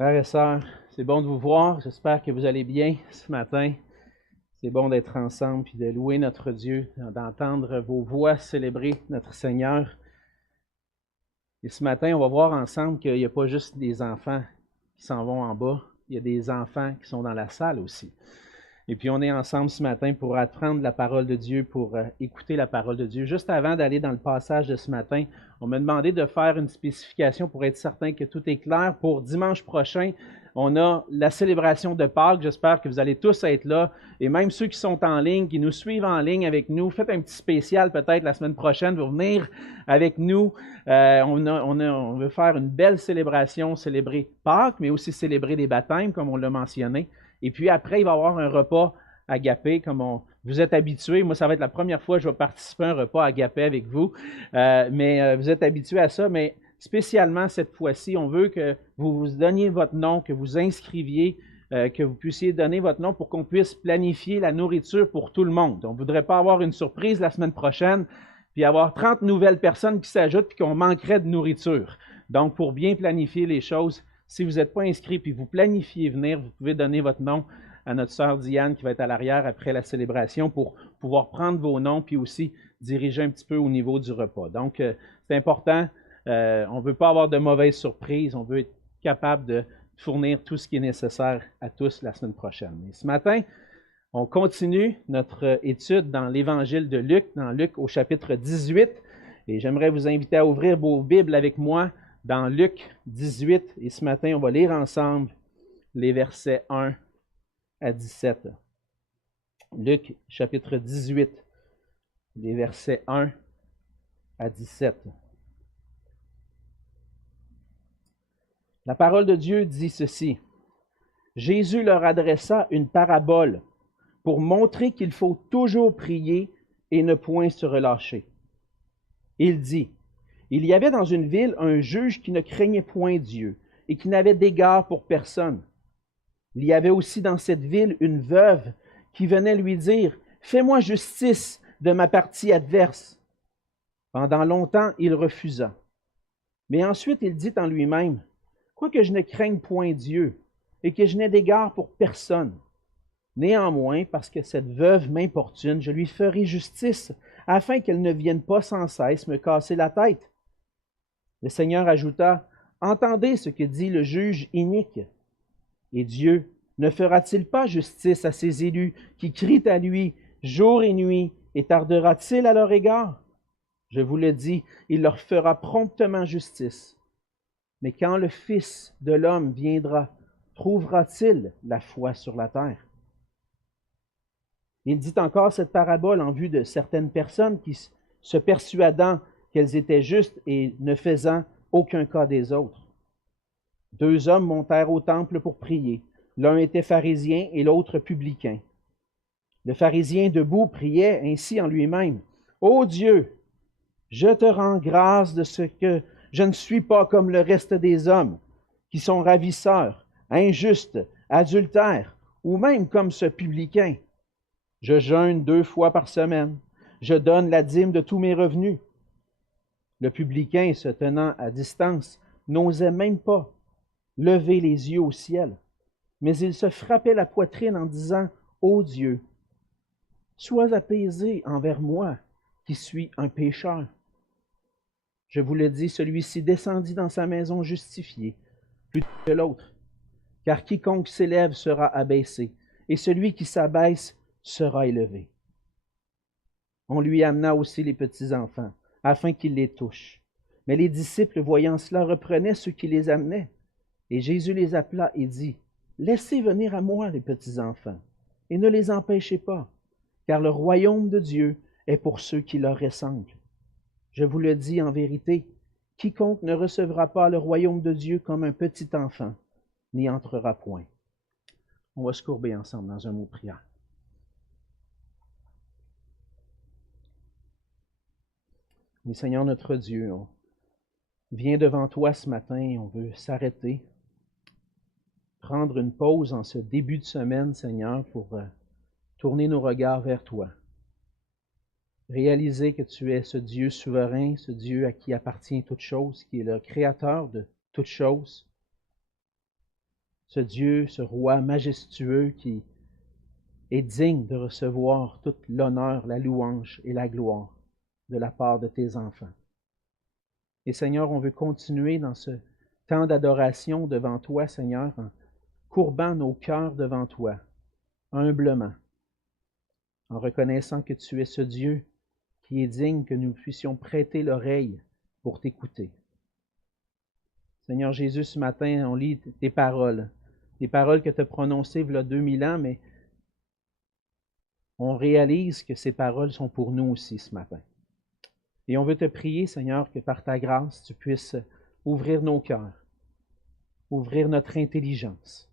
Frères et sœurs, c'est bon de vous voir. J'espère que vous allez bien ce matin. C'est bon d'être ensemble et de louer notre Dieu, d'entendre vos voix célébrer notre Seigneur. Et ce matin, on va voir ensemble qu'il n'y a pas juste des enfants qui s'en vont en bas, il y a des enfants qui sont dans la salle aussi. Et puis on est ensemble ce matin pour apprendre la parole de Dieu, pour écouter la parole de Dieu. Juste avant d'aller dans le passage de ce matin, on m'a demandé de faire une spécification pour être certain que tout est clair. Pour dimanche prochain, on a la célébration de Pâques. J'espère que vous allez tous être là. Et même ceux qui sont en ligne, qui nous suivent en ligne avec nous, faites un petit spécial peut-être la semaine prochaine pour venir avec nous. On veut faire une belle célébration, célébrer Pâques, mais aussi célébrer les baptêmes, comme on l'a mentionné. Et puis après, il va y avoir un repas agapé, comme vous êtes habitués. Moi, ça va être la première fois que je vais participer à un repas agapé avec vous. Mais vous êtes habitués à ça. Mais spécialement cette fois-ci, on veut que vous vous donniez votre nom, que vous inscriviez, que vous puissiez donner votre nom pour qu'on puisse planifier la nourriture pour tout le monde. On ne voudrait pas avoir une surprise la semaine prochaine, puis avoir 30 nouvelles personnes qui s'ajoutent, puis qu'on manquerait de nourriture. Donc, pour bien planifier les choses, si vous n'êtes pas inscrit puis vous planifiez venir, vous pouvez donner votre nom à notre sœur Diane qui va être à l'arrière après la célébration pour pouvoir prendre vos noms puis aussi diriger un petit peu au niveau du repas. Donc, c'est important. On ne veut pas avoir de mauvaises surprises. On veut être capable de fournir tout ce qui est nécessaire à tous la semaine prochaine. Et ce matin, on continue notre étude dans l'Évangile de Luc, dans Luc au chapitre 18. Et j'aimerais vous inviter à ouvrir vos Bibles avec moi dans Luc 18, et ce matin, on va lire ensemble les versets 1 à 17. Luc, chapitre 18, les versets 1 à 17. La parole de Dieu dit ceci. Jésus leur adressa une parabole pour montrer qu'il faut toujours prier et ne point se relâcher. Il dit, il y avait dans une ville un juge qui ne craignait point Dieu et qui n'avait d'égard pour personne. Il y avait aussi dans cette ville une veuve qui venait lui dire, « Fais-moi justice de ma partie adverse. » Pendant longtemps, il refusa. Mais ensuite, il dit en lui-même, « Quoique je ne craigne point Dieu et que je n'ai d'égard pour personne, néanmoins, parce que cette veuve m'importune, je lui ferai justice, afin qu'elle ne vienne pas sans cesse me casser la tête. » Le Seigneur ajouta, « Entendez ce que dit le juge inique. Et Dieu ne fera-t-il pas justice à ses élus qui crient à lui jour et nuit, et tardera-t-il à leur égard? Je vous le dis, il leur fera promptement justice. Mais quand le Fils de l'homme viendra, trouvera-t-il la foi sur la terre? » Il dit encore cette parabole en vue de certaines personnes qui, se persuadant qu'elles étaient justes et ne faisant aucun cas des autres. Deux hommes montèrent au temple pour prier. L'un était pharisien et l'autre publicain. Le pharisien debout priait ainsi en lui-même. « Ô Dieu, je te rends grâce de ce que je ne suis pas comme le reste des hommes, qui sont ravisseurs, injustes, adultères, ou même comme ce publicain. Je jeûne 2 fois par semaine. Je donne la dîme de tous mes revenus. » Le publicain, se tenant à distance, n'osait même pas lever les yeux au ciel, mais il se frappait la poitrine en disant, « Ô Dieu, sois apaisé envers moi, qui suis un pécheur. » Je vous le dis, celui-ci descendit dans sa maison justifié, plutôt que l'autre, car quiconque s'élève sera abaissé, et celui qui s'abaisse sera élevé. On lui amena aussi les petits-enfants, afin qu'il les touche. Mais les disciples, voyant cela, reprenaient ceux qui les amenaient. Et Jésus les appela et dit, « Laissez venir à moi les petits-enfants, et ne les empêchez pas, car le royaume de Dieu est pour ceux qui leur ressemblent. Je vous le dis en vérité, quiconque ne recevra pas le royaume de Dieu comme un petit enfant, n'y entrera point. » On va se courber ensemble dans un mot de prière. Oui, Seigneur notre Dieu, on vient devant toi ce matin, on veut s'arrêter, prendre une pause en ce début de semaine, Seigneur, pour tourner nos regards vers toi. Réaliser que tu es ce Dieu souverain, ce Dieu à qui appartient toute chose, qui est le créateur de toutes choses, ce Dieu, ce roi majestueux qui est digne de recevoir tout l'honneur, la louange et la gloire de la part de tes enfants. Et Seigneur, on veut continuer dans ce temps d'adoration devant toi, Seigneur, en courbant nos cœurs devant toi, humblement, en reconnaissant que tu es ce Dieu qui est digne que nous puissions prêter l'oreille pour t'écouter. Seigneur Jésus, ce matin, on lit tes paroles que tu as prononcées il y a 2000 ans, mais on réalise que ces paroles sont pour nous aussi ce matin. Et on veut te prier, Seigneur, que par ta grâce, tu puisses ouvrir nos cœurs, ouvrir notre intelligence,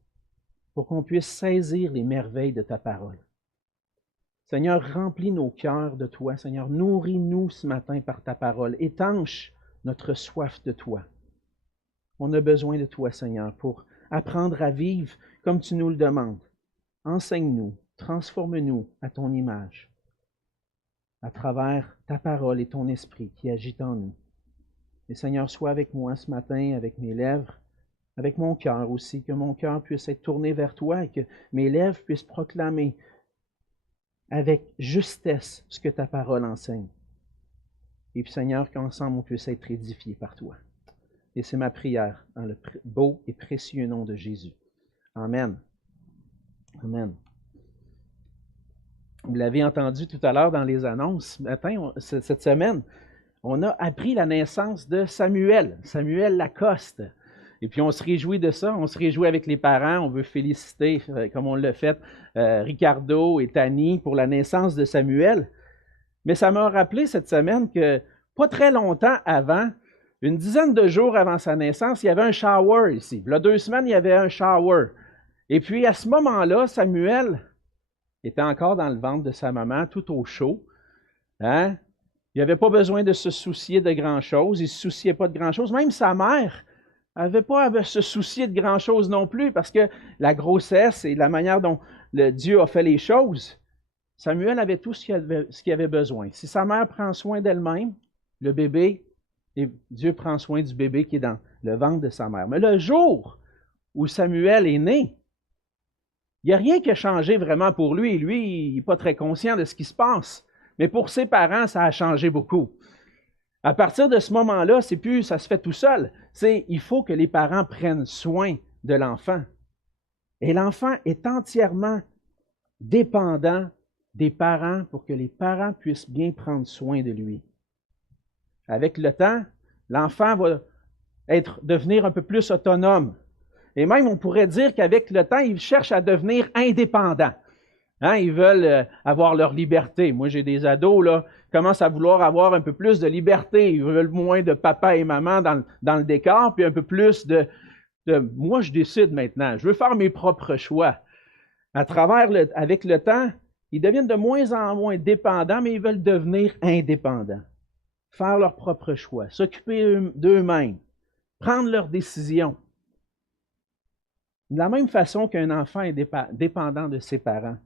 pour qu'on puisse saisir les merveilles de ta parole. Seigneur, remplis nos cœurs de toi. Seigneur, nourris-nous ce matin par ta parole. Étanche notre soif de toi. On a besoin de toi, Seigneur, pour apprendre à vivre comme tu nous le demandes. Enseigne-nous, transforme-nous à ton image, à travers ta parole et ton esprit qui agit en nous. Et Seigneur, sois avec moi ce matin, avec mes lèvres, avec mon cœur aussi, que mon cœur puisse être tourné vers toi et que mes lèvres puissent proclamer avec justesse ce que ta parole enseigne. Et puis Seigneur, qu'ensemble on puisse être édifiés par toi. Et c'est ma prière dans le beau et précieux nom de Jésus. Amen. Amen. Vous l'avez entendu tout à l'heure dans les annonces. Cette semaine, on a appris la naissance de Samuel Lacoste. Et puis on se réjouit de ça, on se réjouit avec les parents, on veut féliciter, comme on l'a fait, Ricardo et Tani pour la naissance de Samuel. Mais ça m'a rappelé cette semaine que pas très longtemps avant, une dizaine de jours avant sa naissance, il y avait un shower ici. Il y a 2 semaines, il y avait un shower. Et puis à ce moment-là, Samuel était encore dans le ventre de sa maman, tout au chaud. Hein? Il n'avait pas besoin de se soucier de grand-chose, il ne se souciait pas de grand-chose. Même sa mère n'avait pas à se soucier de grand-chose non plus, parce que la grossesse et la manière dont Dieu a fait les choses, Samuel avait tout ce qu'il avait besoin. Si sa mère prend soin d'elle-même, le bébé, et Dieu prend soin du bébé qui est dans le ventre de sa mère. Mais le jour où Samuel est né, il n'y a rien qui a changé vraiment pour lui. Lui, il n'est pas très conscient de ce qui se passe. Mais pour ses parents, ça a changé beaucoup. À partir de ce moment-là, c'est plus ça se fait tout seul. Il faut que les parents prennent soin de l'enfant. Et l'enfant est entièrement dépendant des parents pour que les parents puissent bien prendre soin de lui. Avec le temps, l'enfant va devenir un peu plus autonome. Et même, on pourrait dire qu'avec le temps, ils cherchent à devenir indépendants. Hein, ils veulent avoir leur liberté. Moi, j'ai des ados, là, qui commencent à vouloir avoir un peu plus de liberté. Ils veulent moins de papa et maman dans le décor, puis un peu plus de moi, je décide maintenant. Je veux faire mes propres choix. Avec le temps, ils deviennent de moins en moins dépendants, mais ils veulent devenir indépendants. Faire leurs propres choix, s'occuper d'eux-mêmes, prendre leurs décisions. De la même façon qu'un enfant est dépendant de ses parents,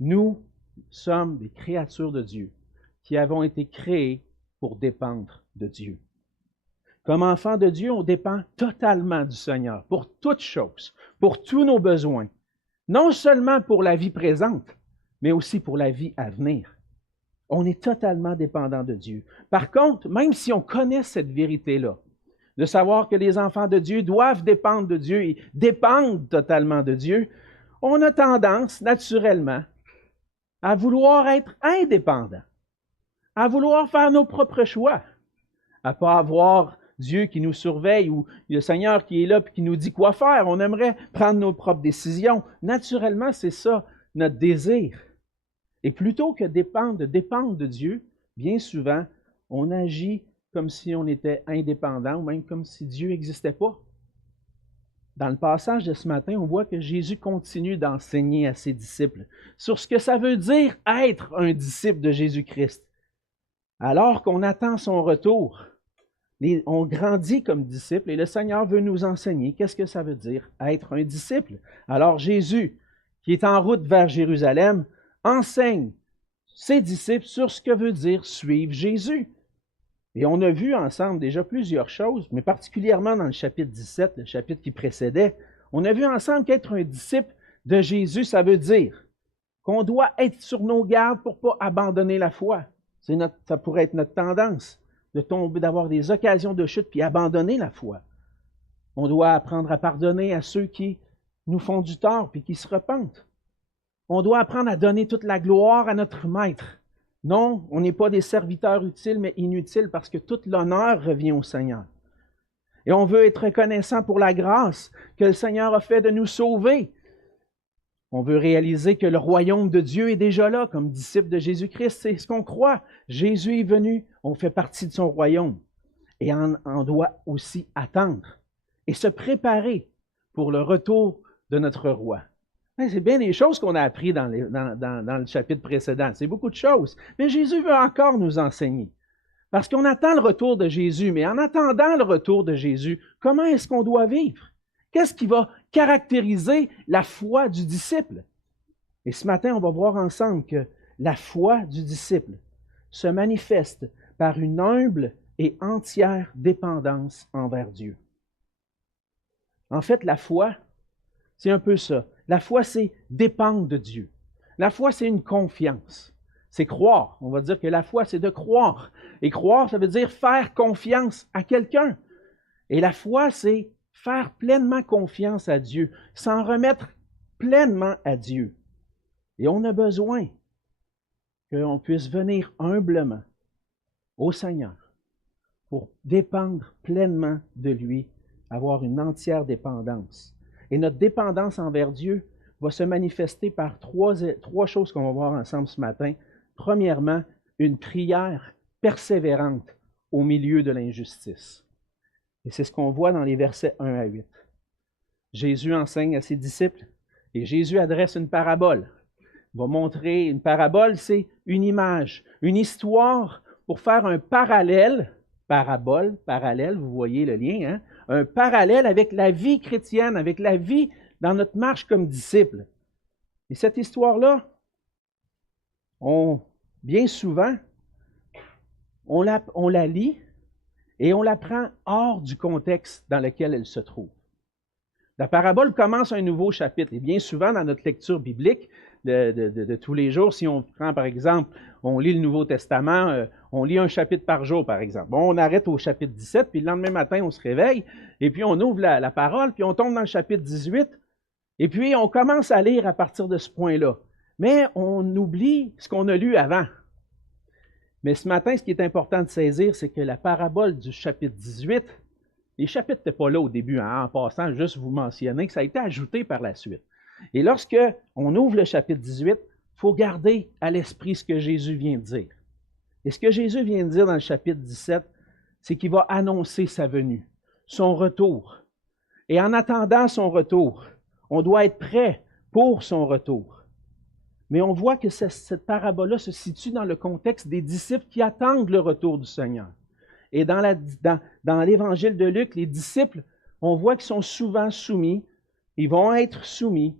nous sommes des créatures de Dieu qui avons été créées pour dépendre de Dieu. Comme enfants de Dieu, on dépend totalement du Seigneur pour toutes choses, pour tous nos besoins, non seulement pour la vie présente, mais aussi pour la vie à venir. On est totalement dépendant de Dieu. Par contre, même si on connaît cette vérité-là, de savoir que les enfants de Dieu doivent dépendre de Dieu et dépendent totalement de Dieu, on a tendance, naturellement, à vouloir être indépendant, à vouloir faire nos propres choix, à ne pas avoir Dieu qui nous surveille ou le Seigneur qui est là et qui nous dit quoi faire. On aimerait prendre nos propres décisions. Naturellement, c'est ça notre désir. Et plutôt que de dépendre de Dieu, bien souvent, on agit comme si on était indépendant ou même comme si Dieu n'existait pas. Dans le passage de ce matin, on voit que Jésus continue d'enseigner à ses disciples sur ce que ça veut dire être un disciple de Jésus-Christ. Alors qu'on attend son retour, on grandit comme disciples et le Seigneur veut nous enseigner qu'est-ce que ça veut dire être un disciple. Alors Jésus, qui est en route vers Jérusalem, enseigne ses disciples sur ce que veut dire suivre Jésus. Et on a vu ensemble déjà plusieurs choses, mais particulièrement dans le chapitre 17, le chapitre qui précédait, On a vu ensemble qu'être un disciple de Jésus, ça veut dire qu'on doit être sur nos gardes pour ne pas abandonner la foi. Ça pourrait être notre tendance de tomber, d'avoir des occasions de chute puis abandonner la foi. On doit apprendre à pardonner à ceux qui nous font du tort puis qui se repentent. On doit apprendre à donner toute la gloire à notre Maître. Non, on n'est pas des serviteurs utiles, mais inutiles parce que toute l'honneur revient au Seigneur. Et on veut être reconnaissant pour la grâce que le Seigneur a fait de nous sauver. On veut réaliser que le royaume de Dieu est déjà là, comme disciple de Jésus-Christ. C'est ce qu'on croit. Jésus est venu, on fait partie de son royaume. Et on doit aussi attendre et se préparer pour le retour de notre roi. C'est bien des choses qu'on a apprises dans le chapitre précédent. C'est beaucoup de choses. Mais Jésus veut encore nous enseigner. Parce qu'on attend le retour de Jésus, mais en attendant le retour de Jésus, comment est-ce qu'on doit vivre? Qu'est-ce qui va caractériser la foi du disciple? Et ce matin, on va voir ensemble que la foi du disciple se manifeste par une humble et entière dépendance envers Dieu. En fait, la foi, c'est un peu ça. La foi, c'est dépendre de Dieu. La foi, c'est une confiance. C'est croire. On va dire que la foi, c'est de croire. Et croire, ça veut dire faire confiance à quelqu'un. Et la foi, c'est faire pleinement confiance à Dieu, s'en remettre pleinement à Dieu. Et on a besoin qu'on puisse venir humblement au Seigneur pour dépendre pleinement de lui, avoir une entière dépendance. Et notre dépendance envers Dieu va se manifester par trois choses qu'on va voir ensemble ce matin. Premièrement, une prière persévérante au milieu de l'injustice. Et c'est ce qu'on voit dans les versets 1 à 8. Jésus enseigne à ses disciples et Jésus adresse une parabole. Il va montrer une parabole, c'est une image, une histoire pour faire un parallèle, parallèle, vous voyez le lien, hein? Un parallèle avec la vie chrétienne, avec la vie dans notre marche comme disciples. Et cette histoire-là, bien souvent, on la lit et on la prend hors du contexte dans lequel elle se trouve. La parabole commence un nouveau chapitre. Et bien souvent, dans notre lecture biblique de tous les jours, si on prend, par exemple, on lit le Nouveau Testament, on lit un chapitre par jour, par exemple. Bon, on arrête au chapitre 17, puis le lendemain matin, on se réveille, et puis on ouvre la parole, puis on tombe dans le chapitre 18, et puis on commence à lire à partir de ce point-là. Mais on oublie ce qu'on a lu avant. Mais ce matin, ce qui est important de saisir, c'est que la parabole du chapitre 18, les chapitres n'étaient pas là au début, hein, en passant, juste vous mentionner que ça a été ajouté par la suite. Et lorsque on ouvre le chapitre 18, il faut garder à l'esprit ce que Jésus vient de dire. Et ce que Jésus vient de dire dans le chapitre 17, c'est qu'il va annoncer sa venue, son retour. Et en attendant son retour, on doit être prêt pour son retour. Mais on voit que cette parabole-là se situe dans le contexte des disciples qui attendent le retour du Seigneur. Et dans l'Évangile de Luc, les disciples, on voit qu'ils sont souvent soumis, ils vont être soumis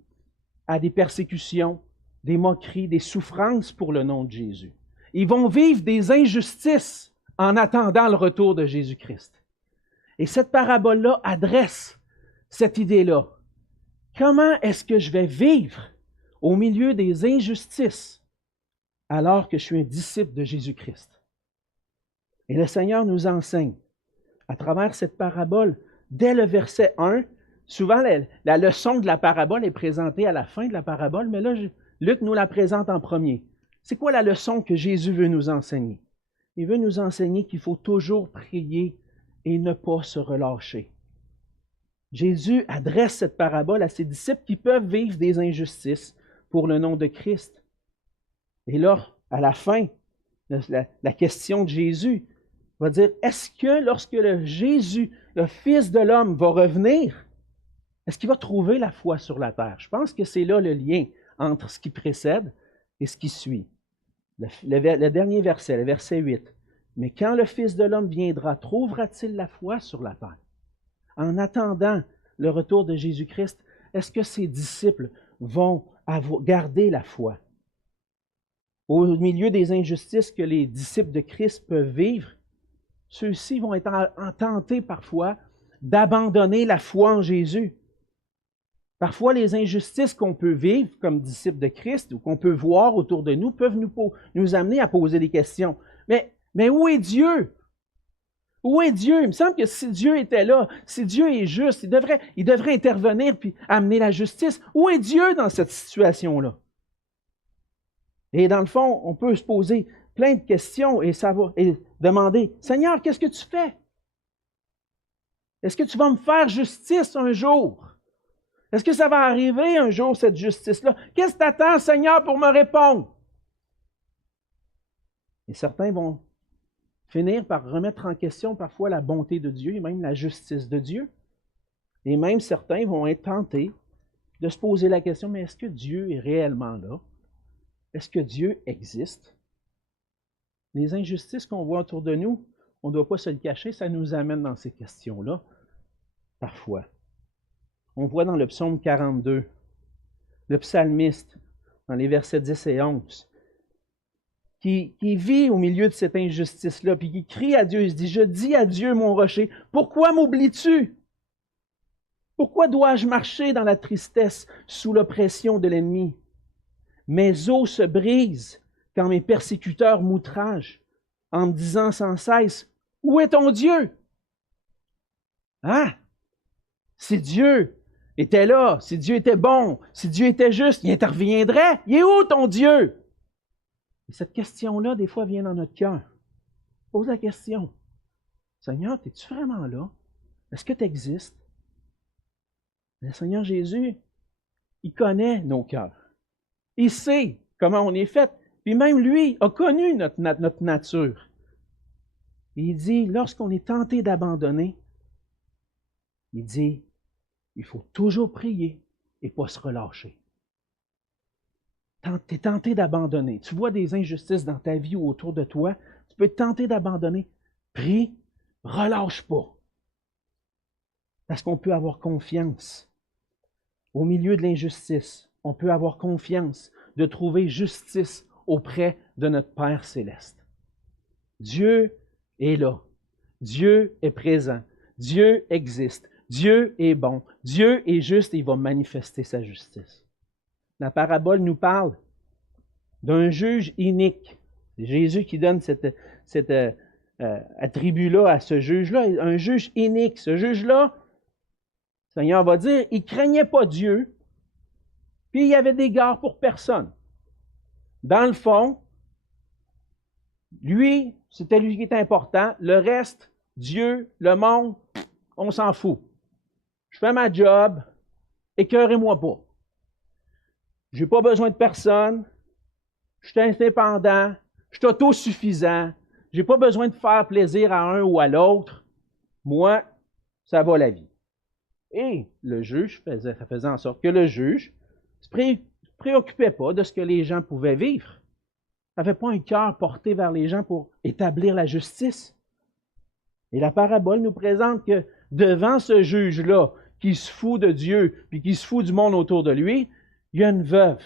à des persécutions, des moqueries, des souffrances pour le nom de Jésus. Ils vont vivre des injustices en attendant le retour de Jésus-Christ. Et cette parabole-là adresse cette idée-là. Comment est-ce que je vais vivre au milieu des injustices alors que je suis un disciple de Jésus-Christ? Et le Seigneur nous enseigne, à travers cette parabole, dès le verset 1, souvent la leçon de la parabole est présentée à la fin de la parabole, mais là, Luc nous la présente en premier. C'est quoi la leçon que Jésus veut nous enseigner? Il veut nous enseigner qu'il faut toujours prier et ne pas se relâcher. Jésus adresse cette parabole à ses disciples qui peuvent vivre des injustices pour le nom de Christ. Et là, à la fin, la question de Jésus va dire, est-ce que lorsque Jésus, le Fils de l'homme, va revenir, est-ce qu'il va trouver la foi sur la terre? Je pense que c'est là le lien entre ce qui précède et ce qui suit. Le dernier verset, le verset 8. Mais quand le Fils de l'homme viendra, trouvera-t-il la foi sur la terre? En attendant le retour de Jésus-Christ, est-ce que ses disciples vont garder la foi? Au milieu des injustices que les disciples de Christ peuvent vivre, ceux-ci vont être tentés parfois d'abandonner la foi en Jésus. Parfois, les injustices qu'on peut vivre comme disciples de Christ ou qu'on peut voir autour de nous peuvent nous amener à poser des questions. Mais où est Dieu? Où est Dieu? Il me semble que si Dieu était là, si Dieu est juste, il devrait intervenir puis amener la justice. Où est Dieu dans cette situation-là? Et dans le fond, on peut se poser plein de questions et demander, Seigneur, qu'est-ce que tu fais? Est-ce que tu vas me faire justice un jour? Est-ce que ça va arriver un jour, cette justice-là? Qu'est-ce que tu attends, Seigneur, pour me répondre? Et certains vont finir par remettre en question parfois la bonté de Dieu et même la justice de Dieu. Et même certains vont être tentés de se poser la question, mais est-ce que Dieu est réellement là? Est-ce que Dieu existe? Les injustices qu'on voit autour de nous, on ne doit pas se le cacher, ça nous amène dans ces questions-là, parfois. On voit dans le psaume 42, le psalmiste, dans les versets 10 et 11, qui vit au milieu de cette injustice-là, puis qui crie à Dieu, il se dit, « Je dis à Dieu, mon rocher, pourquoi m'oublies-tu? Pourquoi dois-je marcher dans la tristesse sous l'oppression de l'ennemi? Mes os se brisent quand mes persécuteurs m'outragent, en me disant sans cesse, « Où est ton Dieu? » Ah! Si Dieu était là, si Dieu était bon, si Dieu était juste, il interviendrait. Il est où ton Dieu? Et cette question-là, des fois, vient dans notre cœur. Pose la question. Seigneur, es-tu vraiment là? Est-ce que tu existes? Le Seigneur Jésus, il connaît nos cœurs. Il sait comment on est fait. Puis même lui a connu notre nature. Et il dit, lorsqu'on est tenté d'abandonner, il dit, il faut toujours prier et pas se relâcher. Tu es tenté d'abandonner. Tu vois des injustices dans ta vie ou autour de toi, tu peux être tenté d'abandonner. Prie, relâche pas. Parce qu'on peut avoir confiance. Au milieu de l'injustice, on peut avoir confiance de trouver justice auprès de notre Père céleste. Dieu est là. Dieu est présent. Dieu existe. Dieu est bon, Dieu est juste et il va manifester sa justice. La parabole nous parle d'un juge inique. C'est Jésus qui donne cet attribut-là à ce juge-là, un juge inique. Ce juge-là, le Seigneur va dire, il ne craignait pas Dieu, puis il y avait d'égard pour personne. Dans le fond, lui, c'était lui qui était important. Le reste, Dieu, le monde, on s'en fout. Je fais ma job, écœurez-moi pas. Je n'ai pas besoin de personne, je suis indépendant, je suis autosuffisant, je n'ai pas besoin de faire plaisir à un ou à l'autre. Moi, ça va la vie. Et le juge ça faisait en sorte que le juge ne se préoccupait pas de ce que les gens pouvaient vivre. Il n'avait pas un cœur porté vers les gens pour établir la justice. Et la parabole nous présente que devant ce juge-là, qui se fout de Dieu, puis qui se fout du monde autour de lui, il y a une veuve.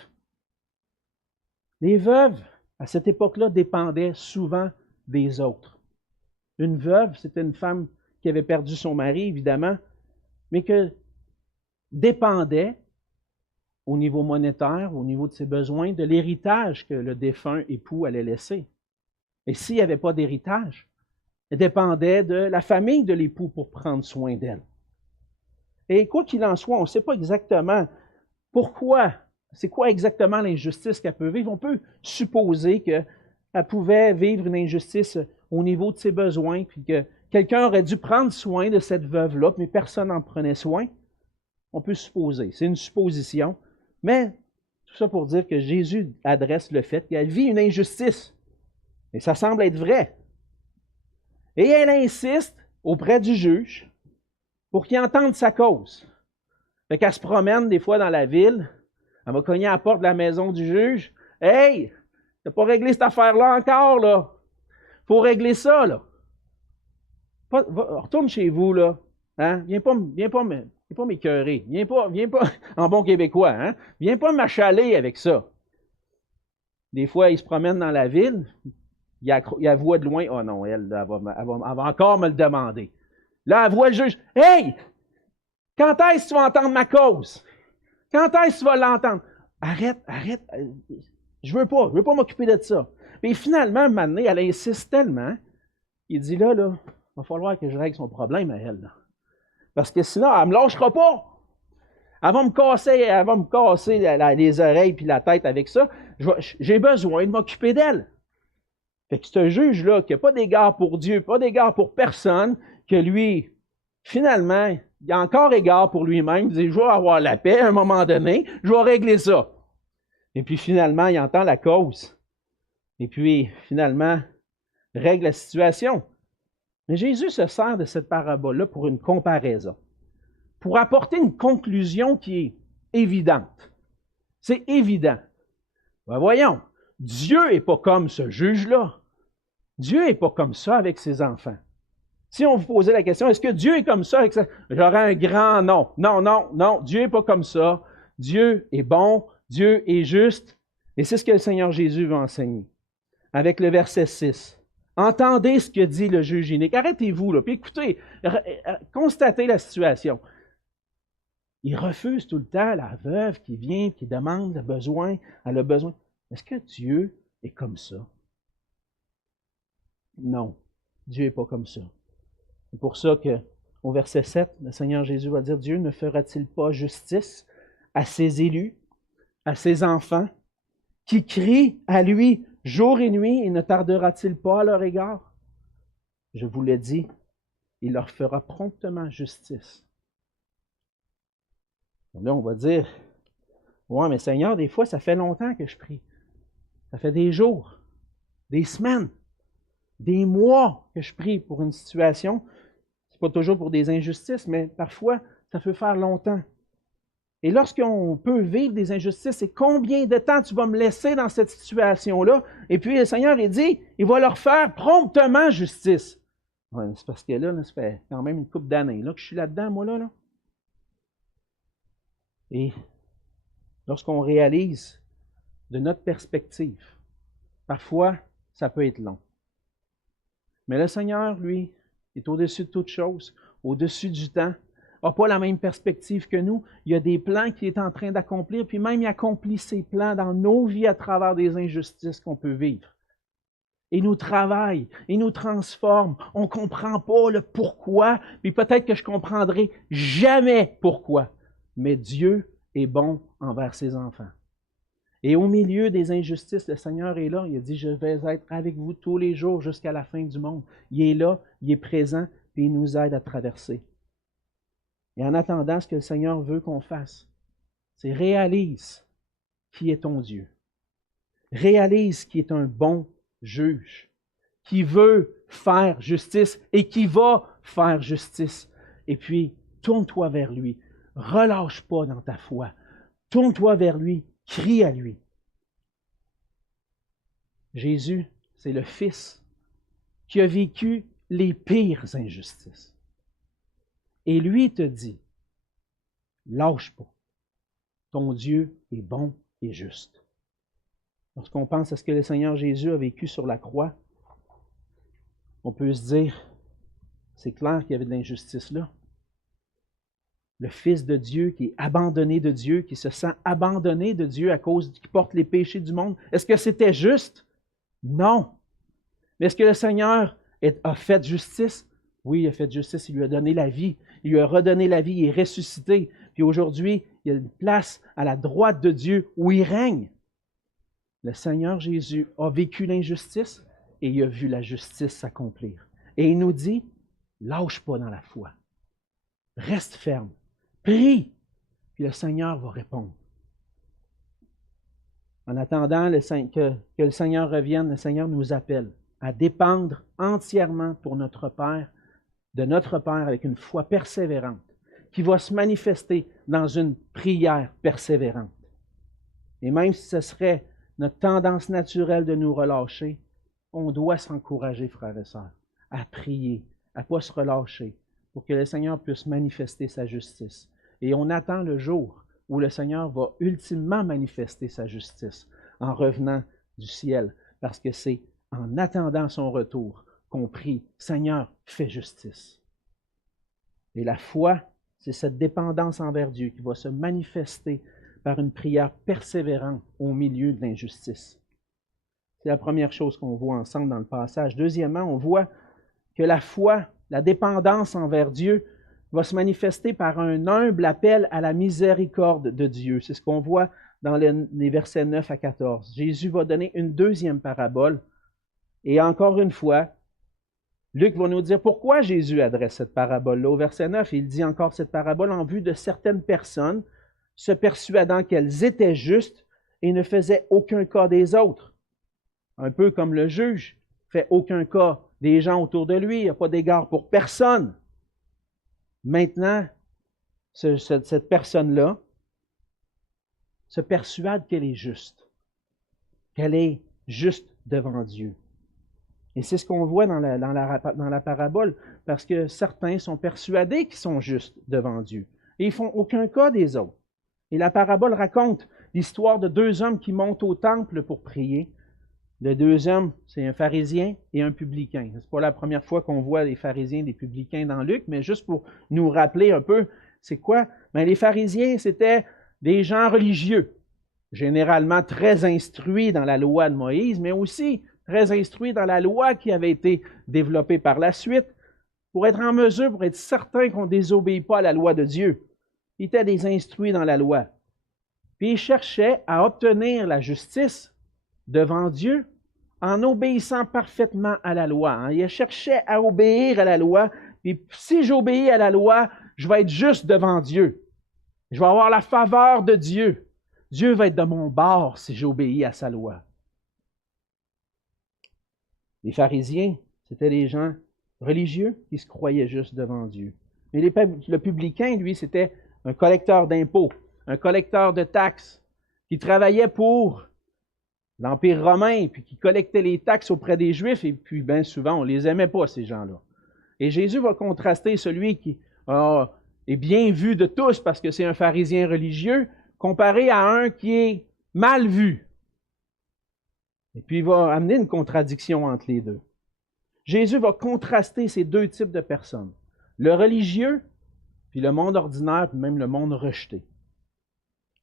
Les veuves, à cette époque-là, dépendaient souvent des autres. Une veuve, c'était une femme qui avait perdu son mari, évidemment, mais que dépendait, au niveau monétaire, au niveau de ses besoins, de l'héritage que le défunt époux allait laisser. Et s'il n'y avait pas d'héritage, elle dépendait de la famille de l'époux pour prendre soin d'elle. Et quoi qu'il en soit, on ne sait pas exactement pourquoi, c'est quoi exactement l'injustice qu'elle peut vivre. On peut supposer qu'elle pouvait vivre une injustice au niveau de ses besoins, puis que quelqu'un aurait dû prendre soin de cette veuve-là, mais personne n'en prenait soin. On peut supposer, c'est une supposition. Mais tout ça pour dire que Jésus adresse le fait qu'elle vit une injustice. Et ça semble être vrai. Et elle insiste auprès du juge pour qu'il entende sa cause. Fait qu'elle se promène des fois dans la ville, elle va cogner à la porte de la maison du juge. « Hey, t'as pas réglé cette affaire-là encore, là. Faut régler ça, là. Retourne chez vous, là. Hein? Viens pas m'écœurer. Viens pas, en bon québécois, hein? Viens pas m'achaler avec ça. » Des fois, il se promène dans la ville, il voit de loin, « Oh non, elle va encore me le demander. » Là, elle voit le juge. « Hey! Quand est-ce que tu vas entendre ma cause? Quand est-ce que tu vas l'entendre? Arrête. Je veux pas m'occuper de ça. Puis finalement, maintenant, elle insiste tellement, il dit là, il va falloir que je règle son problème à elle. Là. Parce que sinon, elle ne me lâchera pas. Elle va me casser les oreilles et la tête avec ça. J'ai besoin de m'occuper d'elle. Fait que ce juge-là, qui n'a pas d'égard pour Dieu, pas d'égard pour personne, que lui, finalement, il a encore égard pour lui-même, il dit, je vais avoir la paix à un moment donné, je vais régler ça. Et puis finalement, il entend la cause. Et puis, finalement, règle la situation. Mais Jésus se sert de cette parabole-là pour une comparaison, pour apporter une conclusion qui est évidente. C'est évident. Ben voyons, Dieu n'est pas comme ce juge-là. Dieu n'est pas comme ça avec ses enfants. Si on vous posait la question, est-ce que Dieu est comme ça avec ça? J'aurais un grand non. Non, Dieu n'est pas comme ça. Dieu est bon, Dieu est juste. Et c'est ce que le Seigneur Jésus va enseigner. Avec le verset 6. Entendez ce que dit le juge inique. Arrêtez-vous, là, puis écoutez, constatez la situation. Il refuse tout le temps la veuve qui vient, qui demande le besoin, elle a besoin. Est-ce que Dieu est comme ça? Non, Dieu n'est pas comme ça. C'est pour ça qu'au verset 7, le Seigneur Jésus va dire, Dieu ne fera-t-il pas justice à ses élus, à ses enfants, qui crient à lui jour et nuit, et ne tardera-t-il pas à leur égard? Je vous l'ai dit, il leur fera promptement justice. Là, on va dire, ouais, mais Seigneur, des fois, ça fait longtemps que je prie. Ça fait des jours, des semaines, des mois que je prie pour une situation. Ce n'est pas toujours pour des injustices, mais parfois, ça peut faire longtemps. Et lorsqu'on peut vivre des injustices, c'est combien de temps tu vas me laisser dans cette situation-là? Et puis le Seigneur, il dit, il va leur faire promptement justice. Ouais, c'est parce que là, ça fait quand même une couple d'années là, que je suis là-dedans, moi, là. Et lorsqu'on réalise de notre perspective, parfois, ça peut être long. Mais le Seigneur, lui, est au-dessus de toute chose, au-dessus du temps, n'a pas la même perspective que nous. Il y a des plans qu'il est en train d'accomplir, puis même il accomplit ses plans dans nos vies à travers des injustices qu'on peut vivre. Il nous travaille, il nous transforme. On ne comprend pas le pourquoi, puis peut-être que je ne comprendrai jamais pourquoi. Mais Dieu est bon envers ses enfants. Et au milieu des injustices, le Seigneur est là. Il a dit, je vais être avec vous tous les jours jusqu'à la fin du monde. Il est là, il est présent, puis il nous aide à traverser. Et en attendant, ce que le Seigneur veut qu'on fasse, c'est réalise qui est ton Dieu. Réalise qui est un bon juge, qui veut faire justice et qui va faire justice. Et puis, tourne-toi vers lui. Relâche pas dans ta foi. Tourne-toi vers lui. Crie à lui. Jésus, c'est le Fils qui a vécu les pires injustices. Et lui te dit, lâche pas. Ton Dieu est bon et juste. Lorsqu'on pense à ce que le Seigneur Jésus a vécu sur la croix, on peut se dire, c'est clair qu'il y avait de l'injustice là. Le Fils de Dieu qui est abandonné de Dieu, qui se sent abandonné de Dieu à cause qu'il porte les péchés du monde. Est-ce que c'était juste? Non. Mais est-ce que le Seigneur a fait justice? Oui, il a fait justice, il lui a donné la vie. Il lui a redonné la vie, il est ressuscité. Puis aujourd'hui, il y a une place à la droite de Dieu où il règne. Le Seigneur Jésus a vécu l'injustice et il a vu la justice s'accomplir. Et il nous dit, lâche pas dans la foi. Reste ferme. Prie, puis le Seigneur va répondre. En attendant que le Seigneur revienne, le Seigneur nous appelle à dépendre entièrement pour notre Père, de notre Père avec une foi persévérante, qui va se manifester dans une prière persévérante. Et même si ce serait notre tendance naturelle de nous relâcher, on doit s'encourager, frères et sœurs, à prier, à ne pas se relâcher, pour que le Seigneur puisse manifester sa justice. Et on attend le jour où le Seigneur va ultimement manifester sa justice en revenant du ciel, parce que c'est en attendant son retour qu'on prie, Seigneur, fais justice. Et la foi, c'est cette dépendance envers Dieu qui va se manifester par une prière persévérante au milieu de l'injustice. C'est la première chose qu'on voit ensemble dans le passage. Deuxièmement, on voit que la foi, la dépendance envers Dieu va se manifester par un humble appel à la miséricorde de Dieu. C'est ce qu'on voit dans les versets 9 à 14. Jésus va donner une deuxième parabole. Et encore une fois, Luc va nous dire pourquoi Jésus adresse cette parabole-là. Au verset 9, il dit encore cette parabole en vue de certaines personnes se persuadant qu'elles étaient justes et ne faisaient aucun cas des autres. Un peu comme le juge fait aucun cas des gens autour de lui, il n'y a pas d'égard pour personne. Maintenant, cette personne-là se persuade qu'elle est juste devant Dieu. Et c'est ce qu'on voit dans la parabole, parce que certains sont persuadés qu'ils sont justes devant Dieu. Et ils ne font aucun cas des autres. Et la parabole raconte l'histoire de deux hommes qui montent au temple pour prier. Les deux hommes, c'est un pharisien et un publicain. Ce n'est pas la première fois qu'on voit les pharisiens et les publicains dans Luc, mais juste pour nous rappeler un peu, c'est quoi? Bien, les pharisiens, c'était des gens religieux, généralement très instruits dans la loi de Moïse, mais aussi très instruits dans la loi qui avait été développée par la suite, pour être en mesure, pour être certain qu'on ne désobéit pas à la loi de Dieu. Ils étaient des instruits dans la loi. Puis ils cherchaient à obtenir la justice devant Dieu en obéissant parfaitement à la loi. Ils cherchaient à obéir à la loi. Puis si j'obéis à la loi, je vais être juste devant Dieu. Je vais avoir la faveur de Dieu. Dieu va être de mon bord si j'obéis à sa loi. Les pharisiens, c'était des gens religieux qui se croyaient justes devant Dieu. Mais le publicain, lui, c'était un collecteur d'impôts, un collecteur de taxes, qui travaillait pour l'Empire romain, puis qui collectait les taxes auprès des Juifs, et puis bien souvent, on ne les aimait pas, ces gens-là. Et Jésus va contraster celui qui est bien vu de tous parce que c'est un pharisien religieux, comparé à un qui est mal vu. Et puis il va amener une contradiction entre les deux. Jésus va contraster ces deux types de personnes. Le religieux, puis le monde ordinaire, puis même le monde rejeté.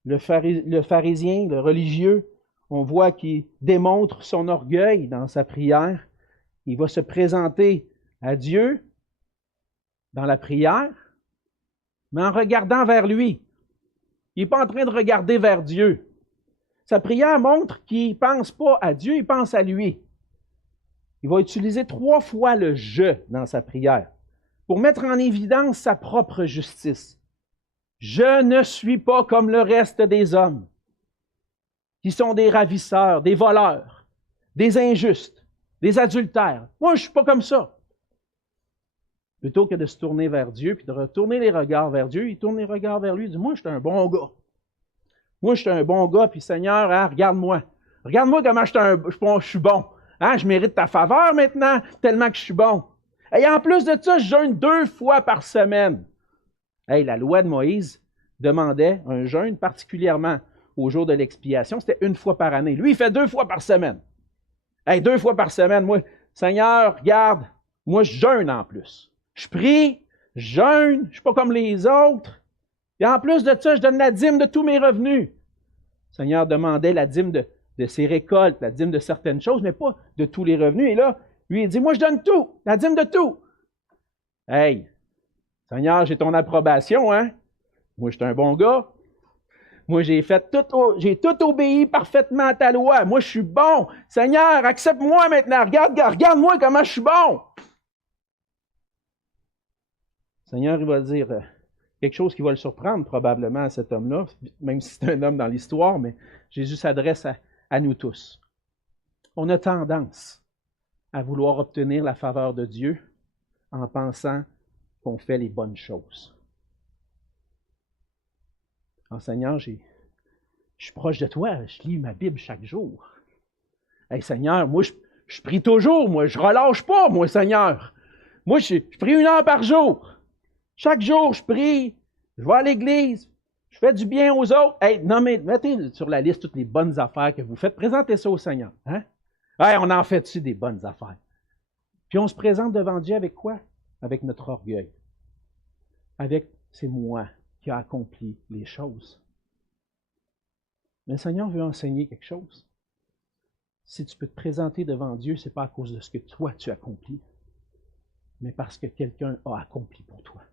Le pharisien, le religieux, on voit qu'il démontre son orgueil dans sa prière. Il va se présenter à Dieu dans la prière, mais en regardant vers lui. Il n'est pas en train de regarder vers Dieu. Sa prière montre qu'il ne pense pas à Dieu, il pense à lui. Il va utiliser 3 fois le « je » dans sa prière pour mettre en évidence sa propre justice. Je ne suis pas comme le reste des hommes, qui sont des ravisseurs, des voleurs, des injustes, des adultères. Moi, je ne suis pas comme ça. Plutôt que de se tourner vers Dieu, puis de retourner les regards vers Dieu, il tourne les regards vers lui, il dit, moi, je suis un bon gars. Moi, je suis un bon gars, puis Seigneur, hein, regarde-moi. Regarde-moi comment je suis bon. Hein, je mérite ta faveur maintenant, tellement que je suis bon. Et en plus de ça, je jeûne 2 fois par semaine. Hey, la loi de Moïse demandait un jeûne particulièrement au jour de l'expiation. C'était 1 fois par année. Lui, il fait 2 fois par semaine. Hey, 2 fois par semaine. Moi, Seigneur, regarde, moi, je jeûne en plus. Je prie, je jeûne, je ne suis pas comme les autres. Et en plus de ça, je donne la dîme de tous mes revenus. Le Seigneur demandait la dîme de ses récoltes, la dîme de certaines choses, mais pas de tous les revenus. Et là, lui, il dit, moi, je donne tout, la dîme de tout. Hey, Seigneur, j'ai ton approbation, hein? Moi, je suis un bon gars. Moi, j'ai tout obéi parfaitement à ta loi. Moi, je suis bon. Seigneur, accepte-moi maintenant. Regarde-moi comment je suis bon. Seigneur, il va dire quelque chose qui va le surprendre probablement à cet homme-là, même si c'est un homme dans l'histoire, mais Jésus s'adresse à nous tous. On a tendance à vouloir obtenir la faveur de Dieu en pensant qu'on fait les bonnes choses. « Seigneur, je suis proche de toi, je lis ma Bible chaque jour. Hey, Seigneur, moi, je prie toujours, moi, je relâche pas, moi, Seigneur. Moi, je prie 1 heure par jour. Chaque jour, je prie, je vais à l'église, je fais du bien aux autres. Hey, mettez sur la liste toutes les bonnes affaires que vous faites. Présentez ça au Seigneur. Hein? Hey, on en fait-tu des bonnes affaires? Puis on se présente devant Dieu avec quoi? Avec notre orgueil. Avec, c'est moi qui ai accompli les choses. Mais le Seigneur veut enseigner quelque chose. Si tu peux te présenter devant Dieu, ce n'est pas à cause de ce que toi tu accomplis, mais parce que quelqu'un a accompli pour toi.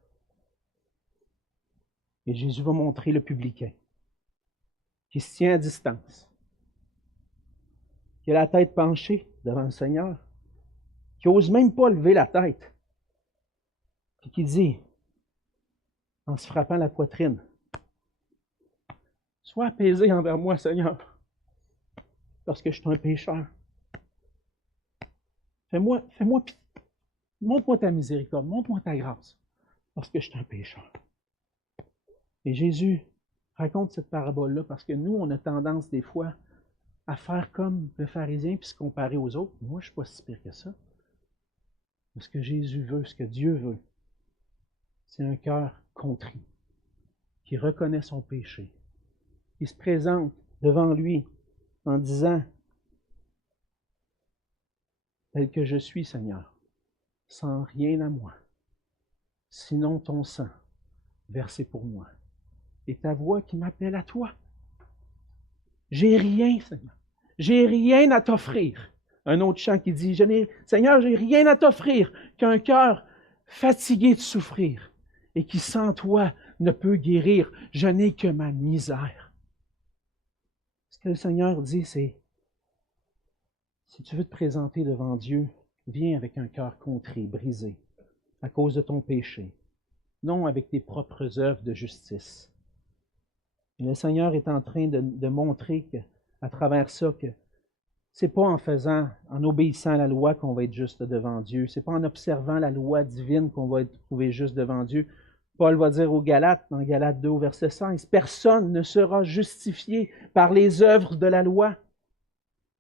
Et Jésus va montrer le publicain qui se tient à distance, qui a la tête penchée devant le Seigneur, qui n'ose même pas lever la tête, et qui dit, en se frappant la poitrine, « Sois apaisé envers moi, Seigneur, parce que je suis un pécheur. Fais-moi pitié. Montre-moi ta miséricorde, montre-moi ta grâce, parce que je suis un pécheur. » Et Jésus raconte cette parabole-là parce que nous, on a tendance des fois à faire comme le pharisien puis se comparer aux autres. Moi, je ne suis pas si pire que ça. Mais ce que Jésus veut, ce que Dieu veut, c'est un cœur contrit, qui reconnaît son péché, qui se présente devant lui en disant, « Tel que je suis, Seigneur, sans rien à moi, sinon ton sang versé pour moi, et ta voix qui m'appelle à toi. J'ai rien, Seigneur. J'ai rien à t'offrir. » Un autre chant qui dit, « Seigneur, j'ai rien à t'offrir qu'un cœur fatigué de souffrir et qui sans toi ne peut guérir. Je n'ai que ma misère. » Ce que le Seigneur dit, c'est, si tu veux te présenter devant Dieu, viens avec un cœur contrit, brisé, à cause de ton péché, non avec tes propres œuvres de justice. Et le Seigneur est en train de montrer à travers ça que c'est pas en obéissant à la loi qu'on va être juste devant Dieu. C'est pas en observant la loi divine qu'on va être trouvé juste devant Dieu. Paul va dire aux Galates, dans Galates 2, au verset 16, « Personne ne sera justifié par les œuvres de la loi. »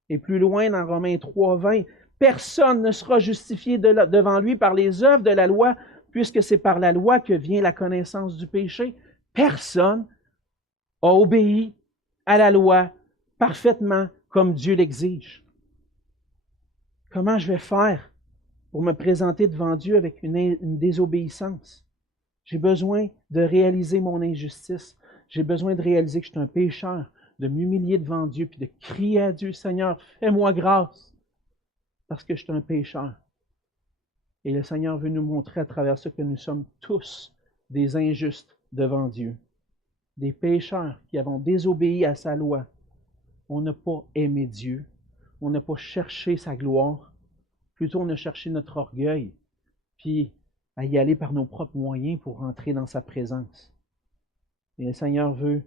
Et plus loin, dans Romains 3, 20, « Personne ne sera justifié devant lui par les œuvres de la loi, puisque c'est par la loi que vient la connaissance du péché. » Personne a obéi à la loi parfaitement comme Dieu l'exige. Comment je vais faire pour me présenter devant Dieu avec une désobéissance? J'ai besoin de réaliser mon injustice. J'ai besoin de réaliser que je suis un pécheur, de m'humilier devant Dieu, puis de crier à Dieu, « Seigneur, fais-moi grâce, parce que je suis un pécheur. » Et le Seigneur veut nous montrer à travers ça que nous sommes tous des injustes devant Dieu, des pécheurs qui avons désobéi à sa loi. On n'a pas aimé Dieu, on n'a pas cherché sa gloire, plutôt on a cherché notre orgueil, puis à y aller par nos propres moyens pour rentrer dans sa présence. Et le Seigneur veut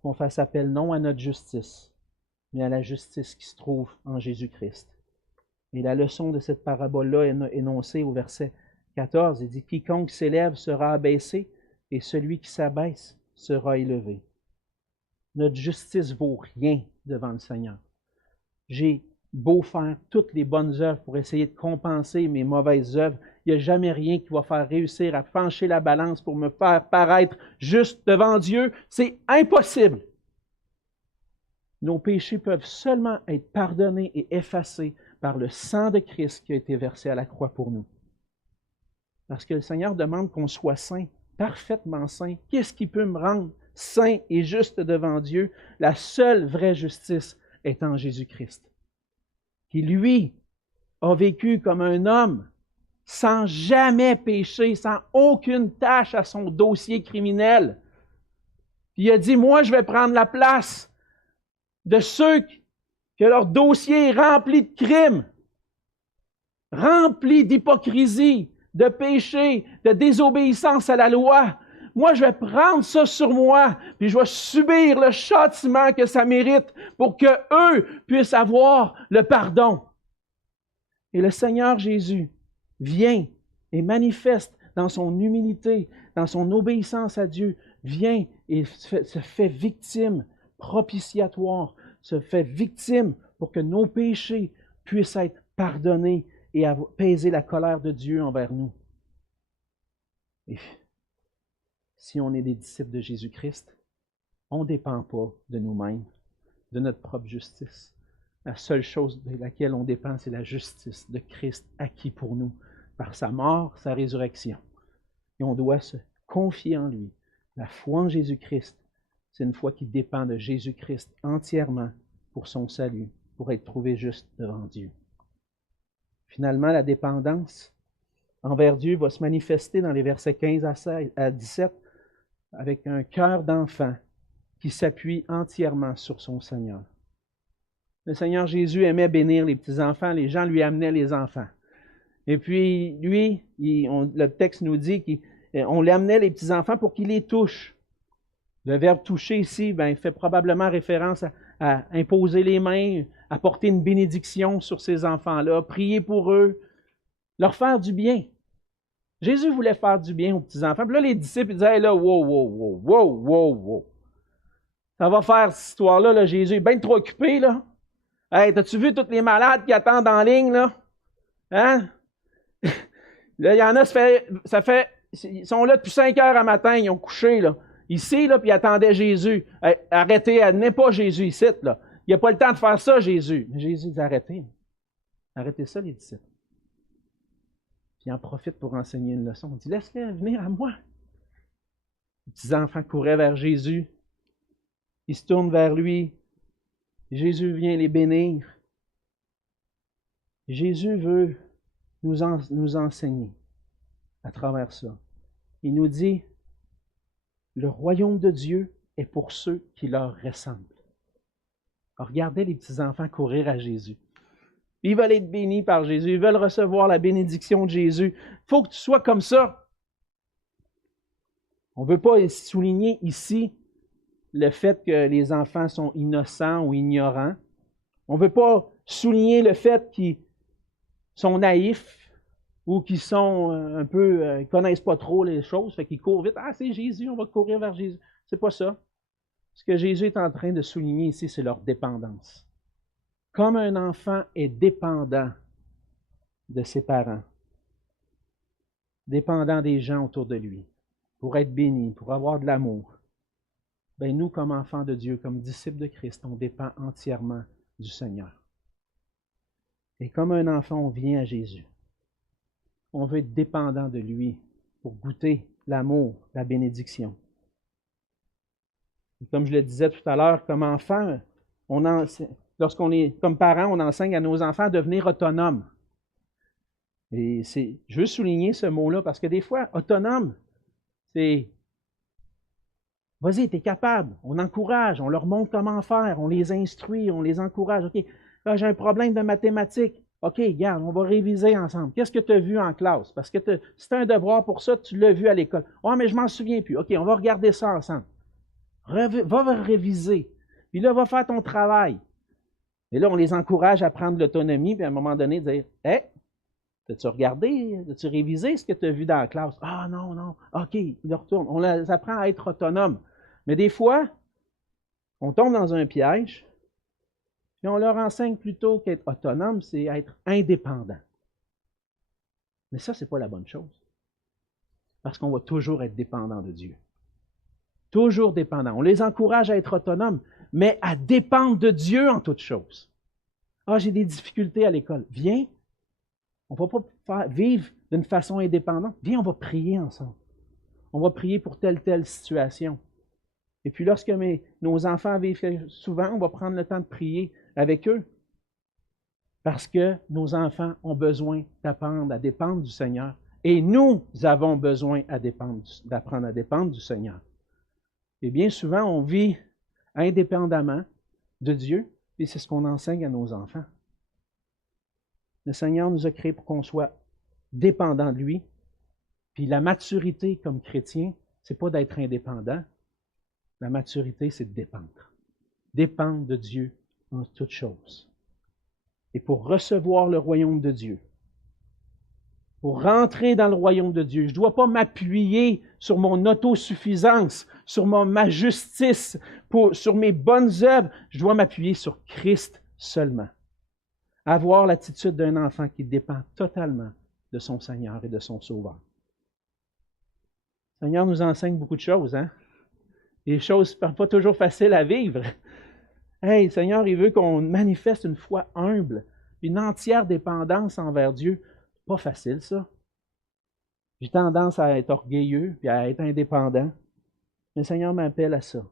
qu'on fasse appel non à notre justice, mais à la justice qui se trouve en Jésus-Christ. Et la leçon de cette parabole-là est énoncée au verset 14. Il dit, « Quiconque s'élève sera abaissé, et celui qui s'abaisse sera élevé. » Notre justice vaut rien devant le Seigneur. J'ai beau faire toutes les bonnes œuvres pour essayer de compenser mes mauvaises œuvres, il n'y a jamais rien qui va faire réussir à pencher la balance pour me faire paraître juste devant Dieu. C'est impossible. Nos péchés peuvent seulement être pardonnés et effacés par le sang de Christ qui a été versé à la croix pour nous. Parce que le Seigneur demande qu'on soit saint, parfaitement saint. Qu'est-ce qui peut me rendre saint et juste devant Dieu? La seule vraie justice est en Jésus-Christ, qui lui a vécu comme un homme sans jamais pécher, sans aucune tâche à son dossier criminel. Puis il a dit, moi je vais prendre la place de ceux que leur dossier est rempli de crimes, rempli d'hypocrisie, de péché, de désobéissance à la loi. Moi, je vais prendre ça sur moi, puis je vais subir le châtiment que ça mérite pour qu'eux puissent avoir le pardon. Et le Seigneur Jésus vient et manifeste dans son humilité, dans son obéissance à Dieu, vient et se fait victime, propitiatoire, se fait victime pour que nos péchés puissent être pardonnés et apaiser la colère de Dieu envers nous. Et si on est des disciples de Jésus-Christ, on ne dépend pas de nous-mêmes, de notre propre justice. La seule chose de laquelle on dépend, c'est la justice de Christ acquis pour nous par sa mort, sa résurrection. Et on doit se confier en lui. La foi en Jésus-Christ c'est une foi qui dépend de Jésus-Christ entièrement pour son salut, pour être trouvé juste devant Dieu. Finalement, la dépendance envers Dieu va se manifester dans les versets 15 à 17 avec un cœur d'enfant qui s'appuie entièrement sur son Seigneur. Le Seigneur Jésus aimait bénir les petits-enfants, les gens lui amenaient les enfants. Et puis, lui, le texte nous dit qu'on lui amenait les petits-enfants pour qu'il les touche. Le verbe toucher ici fait probablement référence à imposer les mains, apporter une bénédiction sur ces enfants-là, prier pour eux, leur faire du bien. Jésus voulait faire du bien aux petits-enfants. Puis là, les disciples disaient, hey, là, wow. Ça va faire cette histoire-là, là, Jésus est bien trop occupé, là. Hey, t'as-tu vu tous les malades qui attendent en ligne, là? Hein? Là, il y en a, ils sont là depuis 5 heures à matin, ils ont couché, là. Ici, là, puis ils attendaient Jésus. Hey, arrêtez, amenez pas Jésus ici, là. Il n'y a pas le temps de faire ça, Jésus. Mais Jésus dit, arrêtez. Arrêtez ça, les disciples. Puis il en profite pour enseigner une leçon. Il dit, laisse-les venir à moi. Les petits enfants couraient vers Jésus. Ils se tournent vers lui. Jésus vient les bénir. Jésus veut nous enseigner à travers ça. Il nous dit, le royaume de Dieu est pour ceux qui leur ressemblent. Alors, regardez les petits-enfants courir à Jésus. Ils veulent être bénis par Jésus. Ils veulent recevoir la bénédiction de Jésus. Il faut que tu sois comme ça. On ne veut pas souligner ici le fait que les enfants sont innocents ou ignorants. On ne veut pas souligner le fait qu'ils sont naïfs ou qu'ils sont un peu, ils ne connaissent pas trop les choses, fait qu'ils courent vite. Ah, c'est Jésus, on va courir vers Jésus. C'est pas ça. Ce que Jésus est en train de souligner ici, c'est leur dépendance. Comme un enfant est dépendant de ses parents, dépendant des gens autour de lui, pour être béni, pour avoir de l'amour, bien nous, comme enfants de Dieu, comme disciples de Christ, on dépend entièrement du Seigneur. Et comme un enfant, on vient à Jésus. On veut être dépendant de lui pour goûter l'amour, la bénédiction. Et comme je le disais tout à l'heure, comme enfant, lorsqu'on est comme parent, on enseigne à nos enfants à devenir autonomes. Et je veux souligner ce mot-là parce que des fois, autonome, c'est vas-y, tu es capable. On encourage, on leur montre comment faire, on les instruit, on les encourage. OK, là, j'ai un problème de mathématiques. OK, regarde, on va réviser ensemble. Qu'est-ce que tu as vu en classe? Parce que c'est un devoir pour ça, tu l'as vu à l'école. Oh, mais je ne m'en souviens plus. OK, on va regarder ça ensemble. Va réviser. Puis là, va faire ton travail. Et là, on les encourage à prendre l'autonomie, puis à un moment donné, dire hey, as-tu regardé, as-tu révisé ce que tu as vu dans la classe? Ah non. OK, il retourne. On les apprend à être autonomes. Mais des fois, on tombe dans un piège, puis on leur enseigne plutôt qu'être autonome, c'est être indépendant. Mais ça, ce n'est pas la bonne chose. Parce qu'on va toujours être dépendant de Dieu. Toujours dépendant. On les encourage à être autonomes, mais à dépendre de Dieu en toutes choses. Ah, j'ai des difficultés à l'école. Viens, on ne va pas vivre d'une façon indépendante. Viens, on va prier ensemble. On va prier pour telle situation. Et puis lorsque nos enfants vivent souvent, on va prendre le temps de prier avec eux. Parce que nos enfants ont besoin d'apprendre à dépendre du Seigneur. Et nous avons besoin d'apprendre à dépendre du Seigneur. Et bien souvent, on vit indépendamment de Dieu, et c'est ce qu'on enseigne à nos enfants. Le Seigneur nous a créés pour qu'on soit dépendant de lui. Puis la maturité comme chrétien, ce n'est pas d'être indépendant. La maturité, c'est de dépendre. Dépendre de Dieu en toutes choses. Et pour recevoir le royaume de Dieu, pour rentrer dans le royaume de Dieu, je ne dois pas m'appuyer sur mon autosuffisance, sur ma justice, sur mes bonnes œuvres. Je dois m'appuyer sur Christ seulement. Avoir l'attitude d'un enfant qui dépend totalement de son Seigneur et de son Sauveur. Le Seigneur nous enseigne beaucoup de choses, hein? Des choses pas toujours faciles à vivre. Hey, le Seigneur, il veut qu'on manifeste une foi humble, une entière dépendance envers Dieu. Pas facile, ça. J'ai tendance à être orgueilleux et à être indépendant. Mais le Seigneur m'appelle à ça.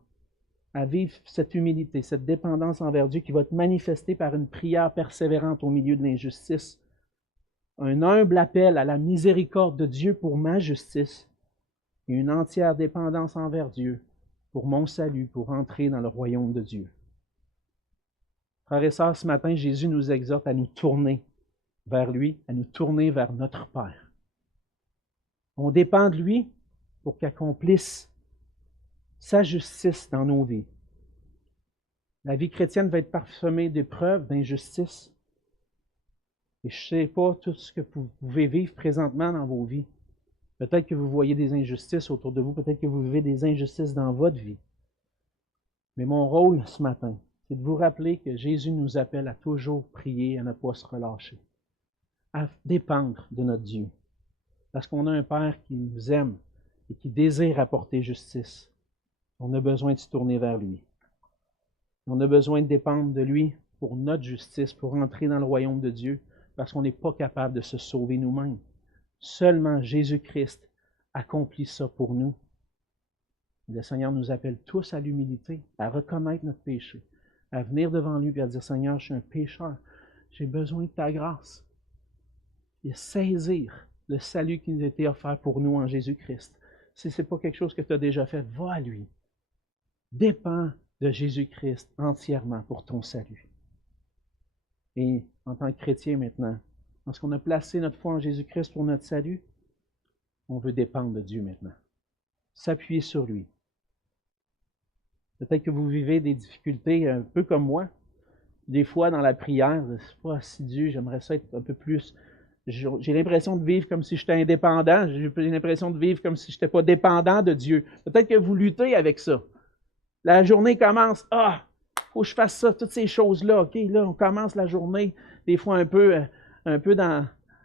à vivre cette humilité, cette dépendance envers Dieu qui va être manifestée par une prière persévérante au milieu de l'injustice, un humble appel à la miséricorde de Dieu pour ma justice et une entière dépendance envers Dieu pour mon salut, pour entrer dans le royaume de Dieu. Frères et sœurs, ce matin, Jésus nous exhorte à nous tourner vers lui, à nous tourner vers notre Père. On dépend de lui pour qu'il accomplisse sa justice dans nos vies. La vie chrétienne va être parsemée d'épreuves, d'injustices. Et je ne sais pas tout ce que vous pouvez vivre présentement dans vos vies. Peut-être que vous voyez des injustices autour de vous, peut-être que vous vivez des injustices dans votre vie. Mais mon rôle ce matin, c'est de vous rappeler que Jésus nous appelle à toujours prier, à ne pas se relâcher, à dépendre de notre Dieu. Parce qu'on a un Père qui nous aime et qui désire apporter justice. On a besoin de se tourner vers lui. On a besoin de dépendre de lui pour notre justice, pour entrer dans le royaume de Dieu, parce qu'on n'est pas capable de se sauver nous-mêmes. Seulement Jésus-Christ accomplit ça pour nous. Le Seigneur nous appelle tous à l'humilité, à reconnaître notre péché, à venir devant lui et à dire, Seigneur, je suis un pécheur, j'ai besoin de ta grâce. Et saisir le salut qui nous a été offert pour nous en Jésus-Christ. Si ce n'est pas quelque chose que tu as déjà fait, va à lui. Dépends de Jésus-Christ entièrement pour ton salut. Et en tant que chrétien maintenant, lorsqu'on a placé notre foi en Jésus-Christ pour notre salut, on veut dépendre de Dieu maintenant. S'appuyer sur lui. Peut-être que vous vivez des difficultés un peu comme moi. Des fois, dans la prière, je ne suis pas assidu, j'aimerais ça être un peu plus. J'ai l'impression de vivre comme si j'étais indépendant. J'ai l'impression de vivre comme si je n'étais pas dépendant de Dieu. Peut-être que vous luttez avec ça. La journée commence. Ah, il faut que je fasse ça, toutes ces choses-là. OK, là, on commence la journée, des fois un peu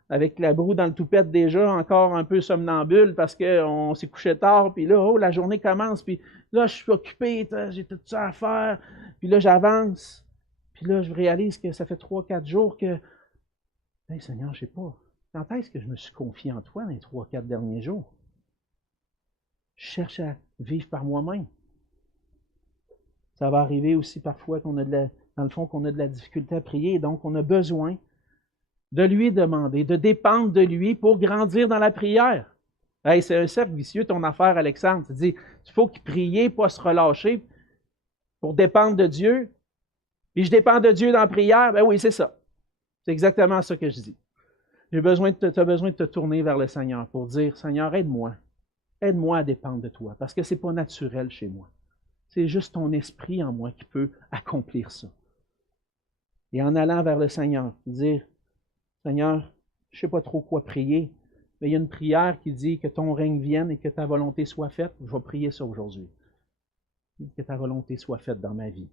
avec la broue dans le toupette déjà, encore un peu somnambule parce qu'on s'est couché tard. Puis là, oh, la journée commence. Puis là, je suis occupé, j'ai tout ça à faire. Puis là, j'avance. Puis là, je réalise que ça fait 3-4 jours que hey, Seigneur, je ne sais pas. Quand est-ce que je me suis confié en toi dans les 3-4 derniers jours? Je cherche à vivre par moi-même. Ça va arriver aussi parfois qu'on a dans le fond, qu'on a de la difficulté à prier, donc on a besoin de lui demander, de dépendre de lui pour grandir dans la prière. Hey, c'est un cercle vicieux ton affaire, Alexandre. Tu dis, il faut qu'il prie, pas se relâcher pour dépendre de Dieu. Puis je dépends de Dieu dans la prière. Ben oui, c'est ça. C'est exactement ça que je dis. Tu as besoin de te tourner vers le Seigneur pour dire, Seigneur, aide-moi. Aide-moi à dépendre de toi, parce que ce n'est pas naturel chez moi. C'est juste ton esprit en moi qui peut accomplir ça. Et en allant vers le Seigneur, dire, Seigneur, je ne sais pas trop quoi prier, mais il y a une prière qui dit que ton règne vienne et que ta volonté soit faite. Je vais prier ça aujourd'hui. Que ta volonté soit faite dans ma vie.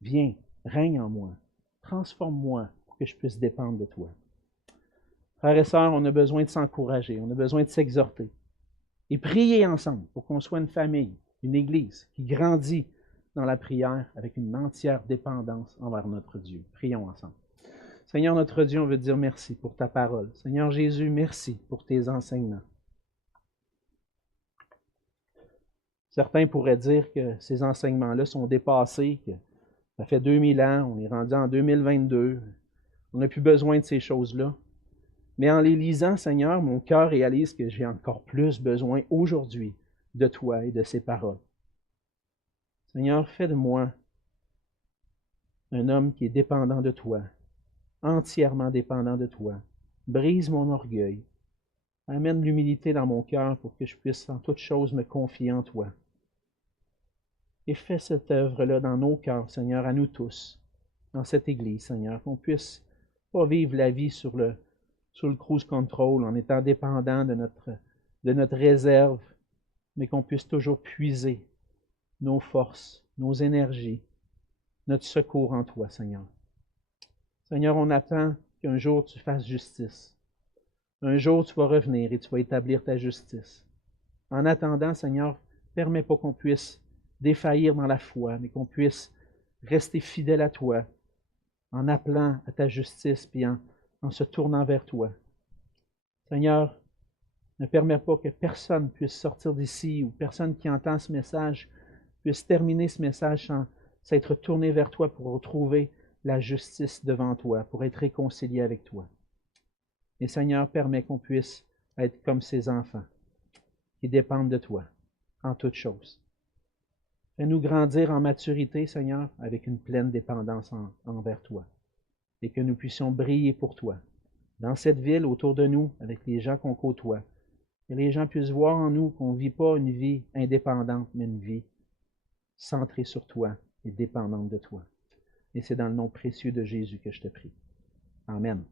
Viens, règne en moi. Transforme-moi pour que je puisse dépendre de toi. Frères et sœurs, on a besoin de s'encourager, on a besoin de s'exhorter. Et prier ensemble pour qu'on soit une famille, une Église qui grandit dans la prière avec une entière dépendance envers notre Dieu. Prions ensemble. Seigneur notre Dieu, on veut te dire merci pour ta parole. Seigneur Jésus, merci pour tes enseignements. Certains pourraient dire que ces enseignements-là sont dépassés, que ça fait 2000 ans, on est rendu en 2022, on n'a plus besoin de ces choses-là. Mais en les lisant, Seigneur, mon cœur réalise que j'ai encore plus besoin aujourd'hui de toi et de ces paroles. Seigneur, fais de moi un homme qui est dépendant de toi, entièrement dépendant de toi. Brise mon orgueil. Amène l'humilité dans mon cœur pour que je puisse en toute chose me confier en toi. Et fais cette œuvre-là dans nos cœurs, Seigneur, à nous tous, dans cette Église, Seigneur, qu'on puisse pas vivre la vie sur le cruise control en étant dépendant de notre réserve, mais qu'on puisse toujours puiser nos forces, nos énergies, notre secours en toi, Seigneur. Seigneur, on attend qu'un jour tu fasses justice. Un jour tu vas revenir et tu vas établir ta justice. En attendant, Seigneur, permets pas qu'on puisse défaillir dans la foi, mais qu'on puisse rester fidèle à toi en appelant à ta justice puis en se tournant vers toi. Seigneur, ne permets pas que personne puisse sortir d'ici ou personne qui entend ce message puisse terminer ce message sans s'être tourné vers toi pour retrouver la justice devant toi, pour être réconcilié avec toi. Et Seigneur, permets qu'on puisse être comme ces enfants qui dépendent de toi en toutes choses. Fais-nous grandir en maturité, Seigneur, avec une pleine dépendance envers toi. Et que nous puissions briller pour toi, dans cette ville, autour de nous, avec les gens qu'on côtoie. Que les gens puissent voir en nous qu'on ne vit pas une vie indépendante, mais une vie centrée sur toi et dépendante de toi. Et c'est dans le nom précieux de Jésus que je te prie. Amen.